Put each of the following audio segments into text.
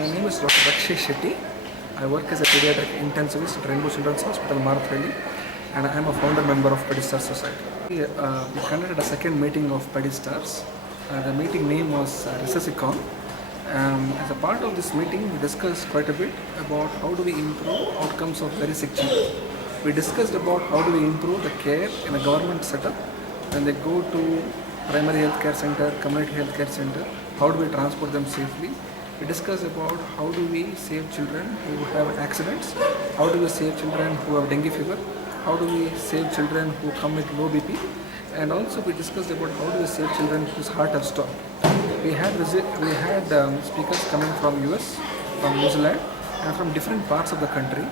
My name is Dr. Rakshesh Shetty. I work as a pediatric intensivist at Rainbow Children's Hospital, Marathahalli, and I am a founder member of Pedistars Society. We conducted a second meeting of Pedistars. The meeting name was RESUSCICON. As a part of this meeting, we discussed quite a bit about how do we improve outcomes of very sick children. We discussed about how do we improve the care in a government setup when they go to primary health care center, community health care center, how do we transport them safely. We discussed about how do we save children who have accidents, how do we save children who have dengue fever, how do we save children who come with low BP, and also we discussed about how do we save children whose heart have stopped. We had speakers coming from US, from New Zealand, and from different parts of the country.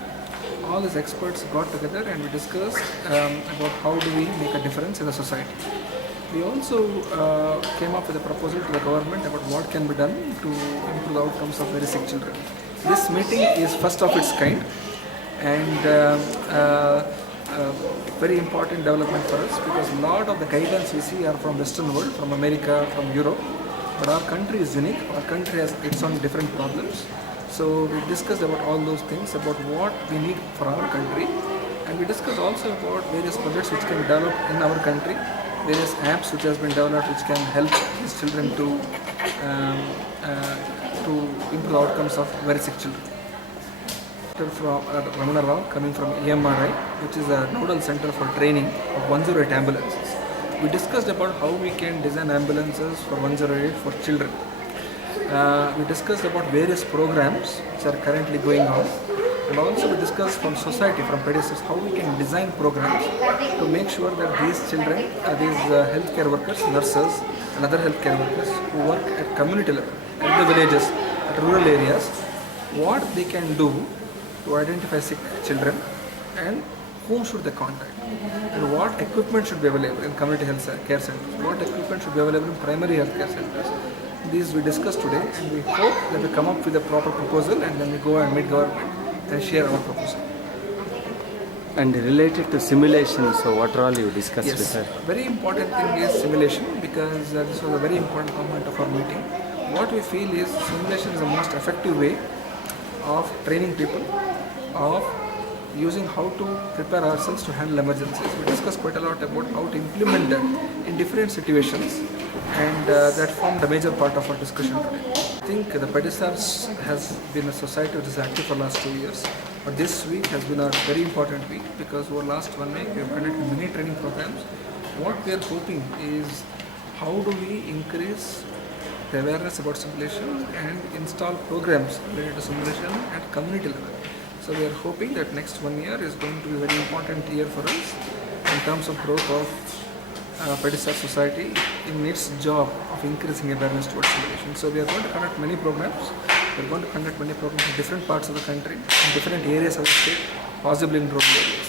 All these experts got together and we discussed about how do we make a difference in the society. We also came up with a proposal to the government about what can be done to improve the outcomes of very sick children. This meeting is first of its kind and very important development for us because a lot of the guidance we see are from Western world, from America, from Europe, but our country is unique. Our country has its own different problems. So we discussed about all those things, about what we need for our country, and we discussed also about various projects which can be developed in our country, various apps which has been developed which can help these children to improve the outcomes of very sick children. From Ramana Rao coming from EMRI, which is a nodal center for training of 108 ambulances. We discussed about how we can design ambulances for 108 for children. We discussed about various programs which are currently going on, and also we discussed from society, from pedestals, how we can design programs to make sure that these children, these healthcare workers, nurses and other healthcare workers who work at community level, at the villages, at rural areas, what they can do to identify sick children and whom should they contact and what equipment should be available in community health care centers, what equipment should be available in primary health care centers. These we discussed today and we hope that we come up with a proper proposal and then we go and meet government and share our proposal. And related to simulation, so what all you discussed with her? Very important thing is simulation because this was a very important component of our meeting. What we feel is simulation is the most effective way of training people, of using how to prepare ourselves to handle emergencies. We discussed quite a lot about how to implement that in different situations, and that formed a major part of our discussion today. I think the Pedistars has been a society which is active for the last 2 years, but this week has been a very important week because over the last 1 week we have conducted many training programs. What we are hoping is how do we increase the awareness about simulation and install programs related to simulation at community level. So we are hoping that next 1 year is going to be a very important year for us in terms of growth of Pedistar Society in its job of increasing awareness towards simulation. So we are going to conduct many programs. We are going to conduct many programs in different parts of the country, in different areas of the state, possibly in rural areas.